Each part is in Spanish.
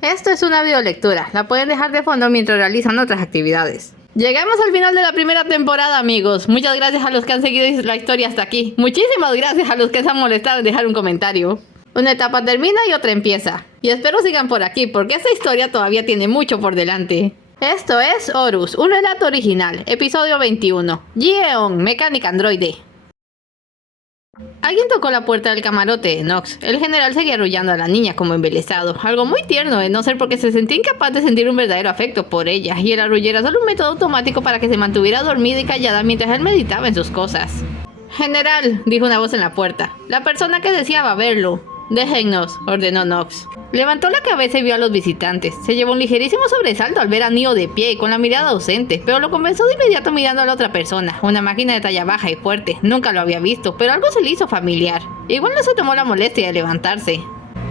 Esto es una videolectura, la pueden dejar de fondo mientras realizan otras actividades. Llegamos al final de la primera temporada, amigos. Muchas gracias a los que han seguido la historia hasta aquí. Muchísimas gracias a los que se han molestado en dejar un comentario. Una etapa termina y otra empieza. Y espero sigan por aquí, porque esta historia todavía tiene mucho por delante. Esto es Horus, un relato original, episodio 21. Ji-eon, mecánica androide. Alguien tocó la puerta del camarote de Nox. El general seguía arrullando a la niña como embelesado. Algo muy tierno, de no ser porque se sentía incapaz de sentir un verdadero afecto por ella, y el arrullo era solo un método automático para que se mantuviera dormida y callada mientras él meditaba en sus cosas. General, dijo una voz en la puerta. La persona que deseaba verlo. Déjennos, ordenó Nox. Levantó la cabeza y vio a los visitantes. Se llevó un ligerísimo sobresalto al ver a Neo de pie y con la mirada ausente, pero lo convenció de inmediato mirando a la otra persona, una máquina de talla baja y fuerte. Nunca lo había visto, pero algo se le hizo familiar. Igual no se tomó la molestia de levantarse.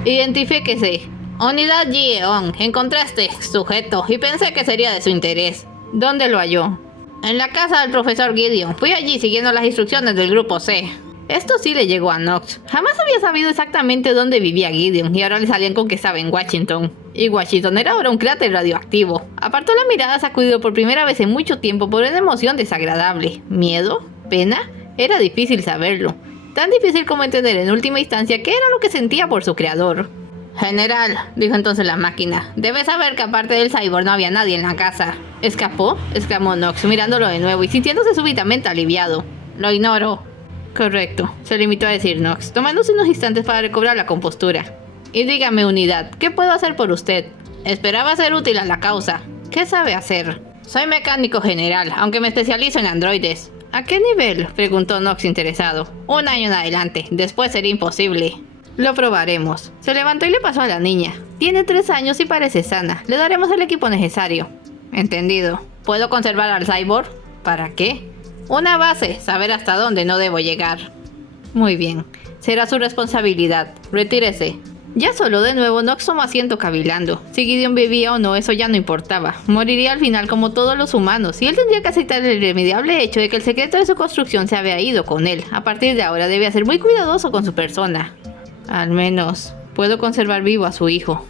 Identifíquese. Unidad Ji-eon, encontré a este sujeto y pensé que sería de su interés. ¿Dónde lo halló? En la casa del profesor Gideon. Fui allí siguiendo las instrucciones del grupo C. Esto sí le llegó a Nox. Jamás había sabido exactamente dónde vivía Gideon y ahora le salían con que estaba en Washington. Y Washington era ahora un cráter radioactivo. Apartó la mirada sacudido por primera vez en mucho tiempo por una emoción desagradable. ¿Miedo? ¿Pena? Era difícil saberlo. Tan difícil como entender en última instancia qué era lo que sentía por su creador. General, dijo entonces la máquina, debe saber que aparte del cyborg no había nadie en la casa. ¿Escapó? Exclamó Nox mirándolo de nuevo y sintiéndose súbitamente aliviado. Lo ignoro. Correcto, se limitó a decir Nox, tomándose unos instantes para recobrar la compostura. Y dígame, unidad, ¿qué puedo hacer por usted? Esperaba ser útil a la causa. ¿Qué sabe hacer? Soy mecánico general, aunque me especializo en androides. ¿A qué nivel? Preguntó Nox interesado. 1 año en adelante, después sería imposible. Lo probaremos. Se levantó y le pasó a la niña. Tiene 3 años y parece sana. Le daremos el equipo necesario. Entendido. ¿Puedo conservar al cyborg? ¿Para qué? Una base, saber hasta dónde no debo llegar. Muy bien, será su responsabilidad. Retírese. Ya solo de nuevo Nox tomó asiento cavilando. Si Gideon vivía o no, eso ya no importaba. Moriría al final como todos los humanos, y él tendría que aceptar el irremediable hecho de que el secreto de su construcción se había ido con él. A partir de ahora debía ser muy cuidadoso con su persona. Al menos, puedo conservar vivo a su hijo.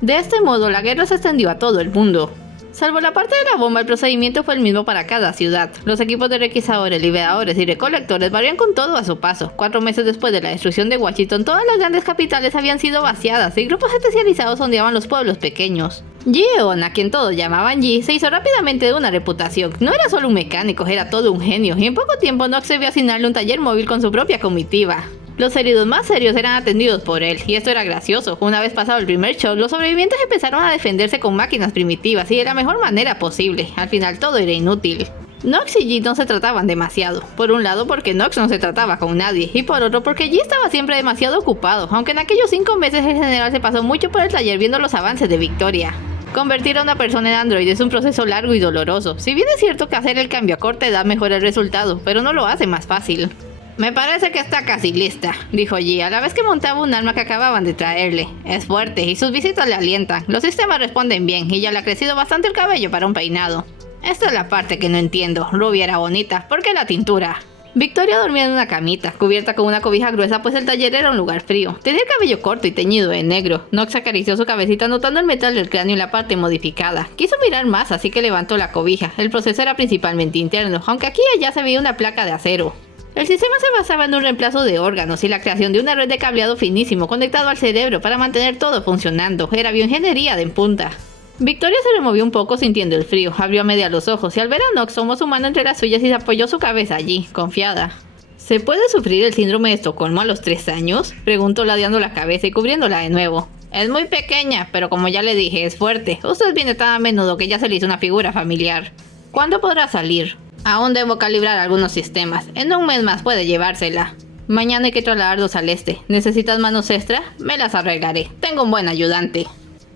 De este modo, la guerra se extendió a todo el mundo. Salvo la parte de la bomba, el procedimiento fue el mismo para cada ciudad. Los equipos de requisadores, liberadores y recolectores varían con todo a su paso. 4 meses después de la destrucción de Washington, todas las grandes capitales habían sido vaciadas y grupos especializados sondeaban los pueblos pequeños. Ji-eon, a quien todos llamaban Ji, se hizo rápidamente de una reputación. No era solo un mecánico, era todo un genio, y en poco tiempo Nox debió asignarle un taller móvil con su propia comitiva. Los heridos más serios eran atendidos por él, y esto era gracioso. Una vez pasado el primer shock, los sobrevivientes empezaron a defenderse con máquinas primitivas y de la mejor manera posible. Al final todo era inútil. Nox y Ji no se trataban demasiado. Por un lado porque Nox no se trataba con nadie, y por otro porque Ji estaba siempre demasiado ocupado, aunque en aquellos 5 meses el general se pasó mucho por el taller viendo los avances de Victoria. Convertir a una persona en androide es un proceso largo y doloroso. Si bien es cierto que hacer el cambio a corta edad mejora el resultado, pero no lo hace más fácil. Me parece que está casi lista, dijo Ji, a la vez que montaba un arma que acababan de traerle. Es fuerte y sus visitas le alientan. Los sistemas responden bien y ya le ha crecido bastante el cabello para un peinado. Esta es la parte que no entiendo. Rubia era bonita, ¿por qué la tintura? Victoria dormía en una camita, cubierta con una cobija gruesa, pues el taller era un lugar frío. Tenía el cabello corto y teñido de negro. Nox acarició su cabecita notando el metal del cráneo y la parte modificada. Quiso mirar más, así que levantó la cobija. El proceso era principalmente interno, aunque aquí y allá se veía una placa de acero. El sistema se basaba en un reemplazo de órganos y la creación de una red de cableado finísimo conectado al cerebro para mantener todo funcionando. Era bioingeniería de en punta. Victoria se removió un poco sintiendo el frío, abrió a media los ojos y al ver a Nox tomó su mano entre las suyas y se apoyó su cabeza allí, confiada. ¿Se puede sufrir el síndrome de Estocolmo a los 3 años? Preguntó ladeando la cabeza y cubriéndola de nuevo. Es muy pequeña, pero como ya le dije, es fuerte. Usted viene tan a menudo que ya se le hizo una figura familiar. ¿Cuándo podrá salir? Aún debo calibrar algunos sistemas. En 1 mes más puede llevársela. Mañana hay que trasladarlos al este. ¿Necesitas manos extra? Me las arreglaré. Tengo un buen ayudante.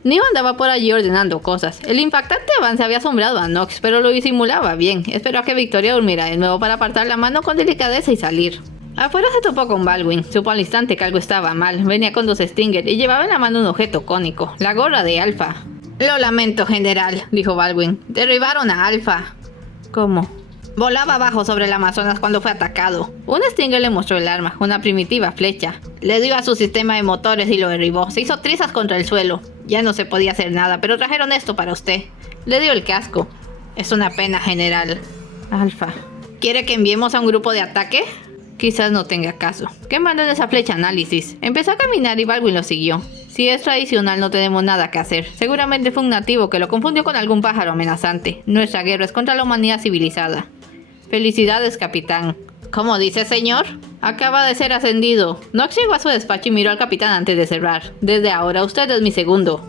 Neo andaba por allí ordenando cosas. El impactante avance había asombrado a Nox, pero lo disimulaba bien. Esperó a que Victoria durmiera de nuevo para apartar la mano con delicadeza y salir. Afuera se topó con Baldwin. Supo al instante que algo estaba mal. Venía con 2 Stinger y llevaba en la mano un objeto cónico. La gorra de Alpha. Lo lamento, general, dijo Baldwin. Derribaron a Alpha. ¿Cómo? Volaba abajo sobre el Amazonas cuando fue atacado. Un Stinger le mostró el arma, una primitiva flecha. Le dio a su sistema de motores y lo derribó. Se hizo trizas contra el suelo. Ya no se podía hacer nada, pero trajeron esto para usted. Le dio el casco. Es una pena, general. Alfa. ¿Quiere que enviemos a un grupo de ataque? Quizás no tenga caso. ¿Qué mandó en esa flecha análisis? Empezó a caminar y Baldwin lo siguió. Si es tradicional no tenemos nada que hacer. Seguramente fue un nativo que lo confundió con algún pájaro amenazante. Nuestra guerra es contra la humanidad civilizada. Felicidades, capitán. ¿Cómo dice, señor? Acaba de ser ascendido. Knox llegó a su despacho y miró al capitán antes de cerrar. Desde ahora usted es mi segundo.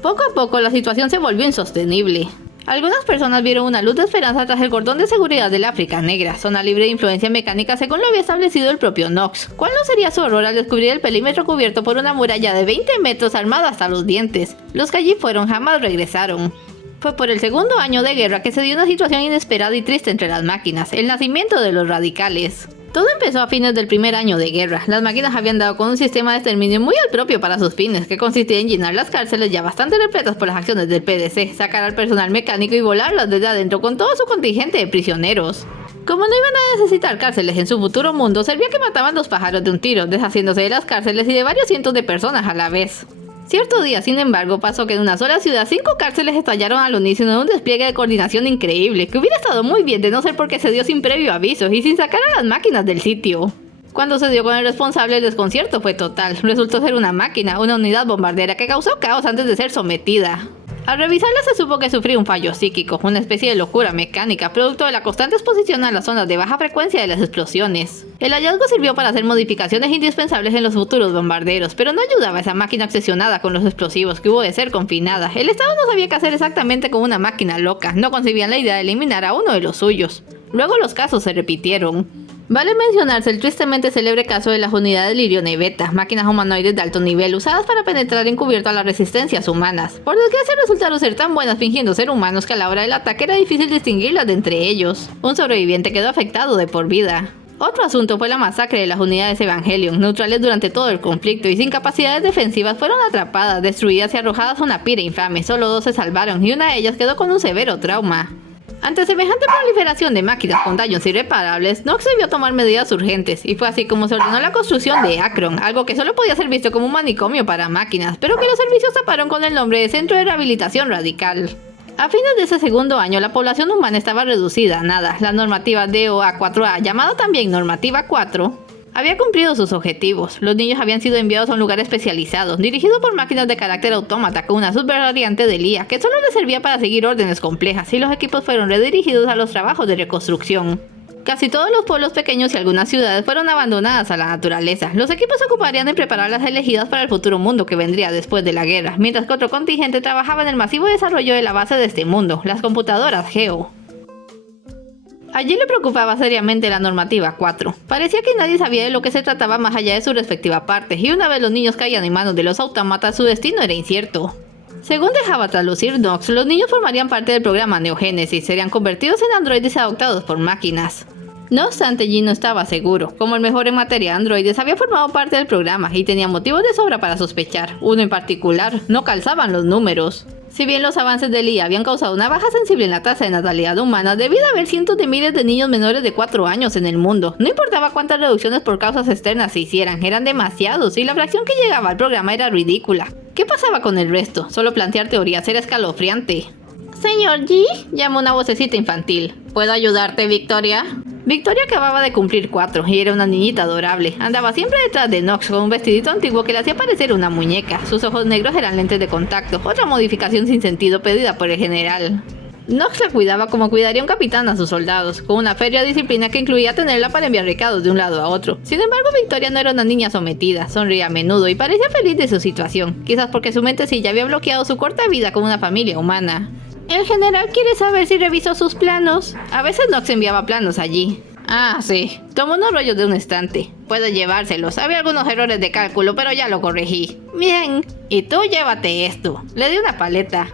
Poco a poco la situación se volvió insostenible. Algunas personas vieron una luz de esperanza tras el cordón de seguridad del África Negra, zona libre de influencia mecánica según lo había establecido el propio Knox. ¿Cuál no sería su horror al descubrir el perímetro cubierto por una muralla de 20 metros armada hasta los dientes? Los que allí fueron jamás regresaron. Fue por el segundo año de guerra que se dio una situación inesperada y triste entre las máquinas, el nacimiento de los radicales. Todo empezó a fines del primer año de guerra. Las máquinas habían dado con un sistema de exterminio muy al propio para sus fines, que consistía en llenar las cárceles ya bastante repletas por las acciones del PDC, sacar al personal mecánico y volarlas desde adentro con todo su contingente de prisioneros. Como no iban a necesitar cárceles en su futuro mundo, servía que mataban los pájaros de un tiro, deshaciéndose de las cárceles y de varios cientos de personas a la vez. Cierto día, sin embargo, pasó que en una sola ciudad 5 cárceles estallaron al unísono en un despliegue de coordinación increíble, que hubiera estado muy bien de no ser porque se dio sin previo aviso y sin sacar a las máquinas del sitio. Cuando se dio con el responsable, el desconcierto fue total. Resultó ser una máquina, una unidad bombardera que causó caos antes de ser sometida. Al revisarla se supo que sufría un fallo psíquico, una especie de locura mecánica, producto de la constante exposición a las zonas de baja frecuencia de las explosiones. El hallazgo sirvió para hacer modificaciones indispensables en los futuros bombarderos, pero no ayudaba a esa máquina obsesionada con los explosivos que hubo de ser confinada. El Estado no sabía qué hacer exactamente con una máquina loca, no concebían la idea de eliminar a uno de los suyos. Luego los casos se repitieron. Vale mencionarse el tristemente célebre caso de las unidades Lirion y Beta, máquinas humanoides de alto nivel usadas para penetrar encubierto a las resistencias humanas. Por desgracia resultaron ser tan buenas fingiendo ser humanos que a la hora del ataque era difícil distinguirlas de entre ellos. Un sobreviviente quedó afectado de por vida. Otro asunto fue la masacre de las unidades Evangelion, neutrales durante todo el conflicto y sin capacidades defensivas fueron atrapadas, destruidas y arrojadas a una pira infame. Solo 2 se salvaron y una de ellas quedó con un severo trauma. Ante semejante proliferación de máquinas con daños irreparables, Knox debió tomar medidas urgentes, y fue así como se ordenó la construcción de Akron, algo que solo podía ser visto como un manicomio para máquinas, pero que los servicios taparon con el nombre de Centro de Rehabilitación Radical. A fines de ese segundo año, la población humana estaba reducida a nada. La normativa DOA4A, llamada también Normativa 4, había cumplido sus objetivos. Los niños habían sido enviados a un lugar especializado, dirigido por máquinas de carácter autómata con una subvariante de IA que solo les servía para seguir órdenes complejas, y los equipos fueron redirigidos a los trabajos de reconstrucción. Casi todos los pueblos pequeños y algunas ciudades fueron abandonadas a la naturaleza. Los equipos se ocuparían de preparar las elegidas para el futuro mundo que vendría después de la guerra, mientras que otro contingente trabajaba en el masivo desarrollo de la base de este mundo, las computadoras Geo. Allí le preocupaba seriamente la normativa 4. Parecía que nadie sabía de lo que se trataba más allá de su respectiva parte, y una vez los niños caían en manos de los autómatas, su destino era incierto. Según dejaba traslucir Knox, los niños formarían parte del programa Neogénesis, serían convertidos en androides adoptados por máquinas. No obstante, Jin no estaba seguro. Como el mejor en materia de androides, había formado parte del programa y tenía motivos de sobra para sospechar. Uno en particular, no calzaban los números. Si bien los avances del IA habían causado una baja sensible en la tasa de natalidad humana, debido a haber cientos de miles de niños menores de 4 años en el mundo. No importaba cuántas reducciones por causas externas se hicieran, eran demasiados y la fracción que llegaba al programa era ridícula. ¿Qué pasaba con el resto? Solo plantear teorías era escalofriante. «Señor G», llamó una vocecita infantil. «¿Puedo ayudarte, Victoria?» Victoria acababa de cumplir 4 y era una niñita adorable. Andaba siempre detrás de Knox con un vestidito antiguo que le hacía parecer una muñeca. Sus ojos negros eran lentes de contacto, otra modificación sin sentido pedida por el general. Knox la cuidaba como cuidaría un capitán a sus soldados, con una férrea disciplina que incluía tenerla para enviar recados de un lado a otro. Sin embargo, Victoria no era una niña sometida, sonreía a menudo y parecía feliz de su situación, quizás porque su mentecilla había bloqueado su corta vida con una familia humana. «El general quiere saber si revisó sus planos». A veces Knox enviaba planos allí. «Ah, sí. Tomó unos rollos de un estante. Puedes llevárselos. Había algunos errores de cálculo, pero ya lo corregí». «Bien. Y tú llévate esto». Le di una paleta.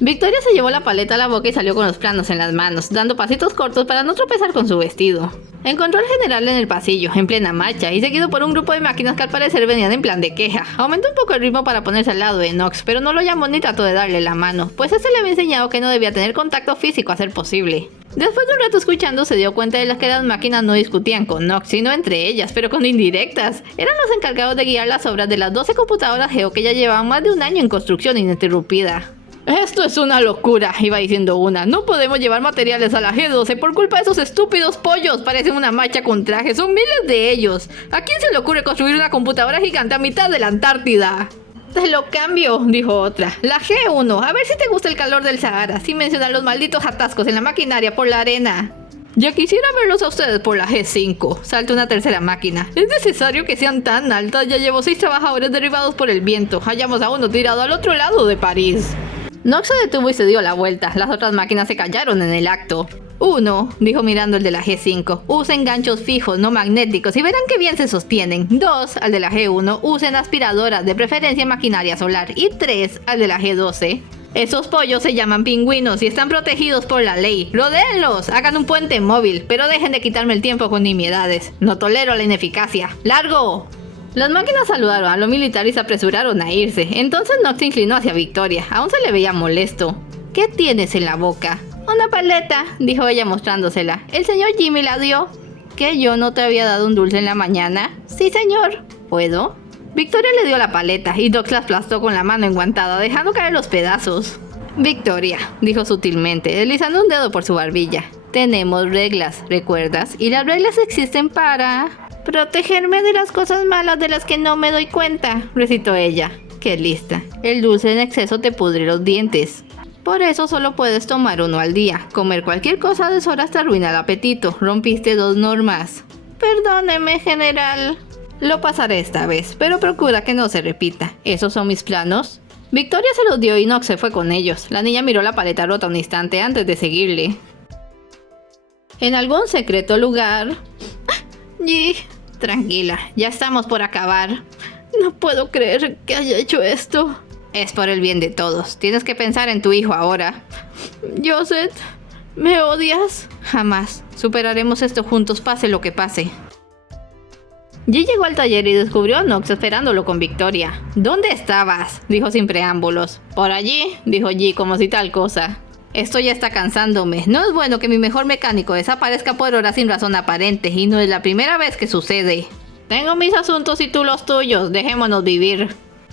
Victoria se llevó la paleta a la boca y salió con los planos en las manos, dando pasitos cortos para no tropezar con su vestido. Encontró al general en el pasillo, en plena marcha, y seguido por un grupo de máquinas que al parecer venían en plan de queja. Aumentó un poco el ritmo para ponerse al lado de Nox, pero no lo llamó ni trató de darle la mano, pues ese le había enseñado que no debía tener contacto físico a ser posible. Después de un rato escuchando, se dio cuenta de que las máquinas no discutían con Nox, sino entre ellas, pero con indirectas. Eran los encargados de guiar las obras de las 12 computadoras Geo que ya llevaban más de un año en construcción ininterrumpida. Esto es una locura, iba diciendo una. No podemos llevar materiales a la G12 por culpa de esos estúpidos pollos. Parecen una marcha con trajes, son miles de ellos. ¿A quién se le ocurre construir una computadora gigante a mitad de la Antártida? Te lo cambio, dijo otra. La G1, a ver si te gusta el calor del Sahara, sin mencionar los malditos atascos en la maquinaria por la arena. Ya quisiera verlos a ustedes por la G5, salta una tercera máquina. Es necesario que sean tan altas, ya llevo 6 trabajadores derribados por el viento. Hallamos a uno tirado al otro lado de París. Nox se detuvo y se dio la vuelta. Las otras máquinas se callaron en el acto. 1, dijo mirando el de la G5, usen ganchos fijos, no magnéticos, y verán que bien se sostienen. 2, al de la G1, usen aspiradoras, de preferencia maquinaria solar. Y 3, al de la G12. Esos pollos se llaman pingüinos y están protegidos por la ley. ¡Rodéenlos! Hagan un puente móvil, pero dejen de quitarme el tiempo con nimiedades. No tolero la ineficacia. ¡Largo! Las máquinas saludaron a los militares y se apresuraron a irse. Entonces Nox se inclinó hacia Victoria. Aún se le veía molesto. ¿Qué tienes en la boca? Una paleta, dijo ella mostrándosela. ¿El señor Jimmy la dio? ¿Que yo no te había dado un dulce en la mañana? Sí, señor. ¿Puedo? Victoria le dio la paleta y Nox la aplastó con la mano enguantada, dejando caer los pedazos. Victoria, dijo sutilmente, deslizando un dedo por su barbilla. Tenemos reglas, ¿recuerdas? Y las reglas existen para... protegerme de las cosas malas de las que no me doy cuenta, recitó ella. Qué lista. El dulce en exceso te pudre los dientes. Por eso solo puedes tomar uno al día. Comer cualquier cosa a deshoras te arruina el apetito. Rompiste 2 normas. Perdóneme, general. Lo pasaré esta vez, pero procura que no se repita. ¿Esos son mis planos? Victoria se los dio y Nox se fue con ellos. La niña miró la paleta rota un instante antes de seguirle. En algún secreto lugar... Tranquila, ya estamos por acabar. No puedo creer que haya hecho esto. Es por el bien de todos. Tienes que pensar en tu hijo ahora. Joseph, ¿me odias? Jamás. Superaremos esto juntos, pase lo que pase. Yi llegó al taller y descubrió a Nox esperándolo con Victoria. ¿Dónde estabas?, dijo sin preámbulos. Por allí, dijo Yi como si tal cosa. Esto ya está cansándome. No es bueno que mi mejor mecánico desaparezca por horas sin razón aparente, y no es la primera vez que sucede. Tengo mis asuntos y tú los tuyos, dejémonos vivir.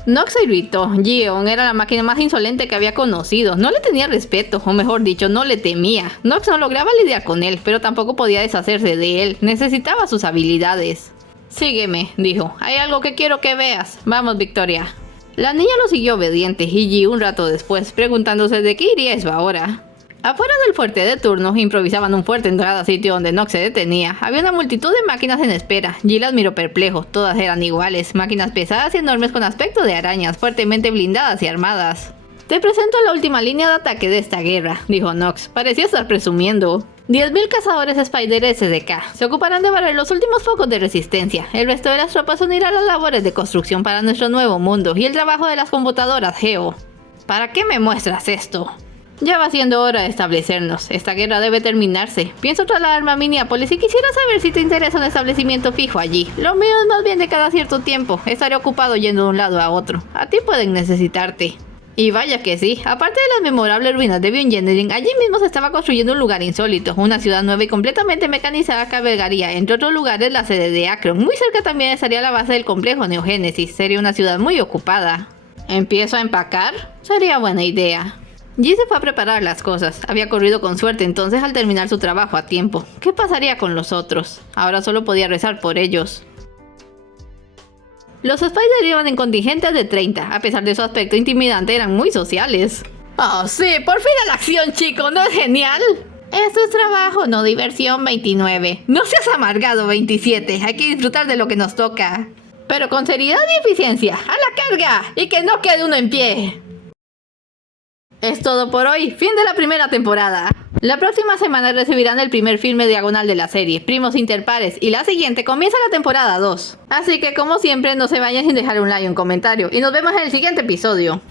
Nox se irritó. Yeon era la máquina más insolente que había conocido. No le tenía respeto, o mejor dicho, no le temía. Nox no lograba lidiar con él, pero tampoco podía deshacerse de él. Necesitaba sus habilidades. Sígueme, dijo. Hay algo que quiero que veas. Vamos, Victoria. La niña lo siguió obediente y Yi un rato después, preguntándose de qué iría eso ahora. Afuera del fuerte de turno, improvisaban un fuerte en cada sitio donde Nox se detenía. Había una multitud de máquinas en espera. Yi las miró perplejo. Todas eran iguales. Máquinas pesadas y enormes con aspecto de arañas, fuertemente blindadas y armadas. Te presento la última línea de ataque de esta guerra, dijo Nox. Parecía estar presumiendo. 10.000 cazadores Spider SDK se ocuparán de barrer los últimos focos de resistencia. El resto de las tropas unirá las labores de construcción para nuestro nuevo mundo y el trabajo de las computadoras Geo. ¿Para qué me muestras esto? Ya va siendo hora de establecernos. Esta guerra debe terminarse. Pienso trasladarme a Minneapolis y quisiera saber si te interesa un establecimiento fijo allí. Lo mío es más bien de cada cierto tiempo. Estaré ocupado yendo de un lado a otro. A ti pueden necesitarte. Y vaya que sí, aparte de las memorables ruinas de Bioengineering, allí mismo se estaba construyendo un lugar insólito, una ciudad nueva y completamente mecanizada que albergaría, entre otros lugares, la sede de Akron. Muy cerca también estaría la base del complejo Neogénesis. Sería una ciudad muy ocupada. ¿Empiezo a empacar? Sería buena idea. Yi se fue a preparar las cosas. Había corrido con suerte entonces al terminar su trabajo a tiempo. ¿Qué pasaría con los otros? Ahora solo podía rezar por ellos. Los Spider iban en contingentes de 30, a pesar de su aspecto intimidante eran muy sociales. ¡Oh sí! ¡Por fin a la acción, chico! ¿No es genial? Esto es trabajo, no diversión, 29. No seas amargado, 27. Hay que disfrutar de lo que nos toca. Pero con seriedad y eficiencia. ¡A la carga! Y que no quede uno en pie. Es todo por hoy. Fin de la primera temporada. La próxima semana recibirán el primer filme diagonal de la serie, Primos Interpares, y la siguiente comienza la temporada 2. Así que como siempre no se vayan sin dejar un like y un comentario, y nos vemos en el siguiente episodio.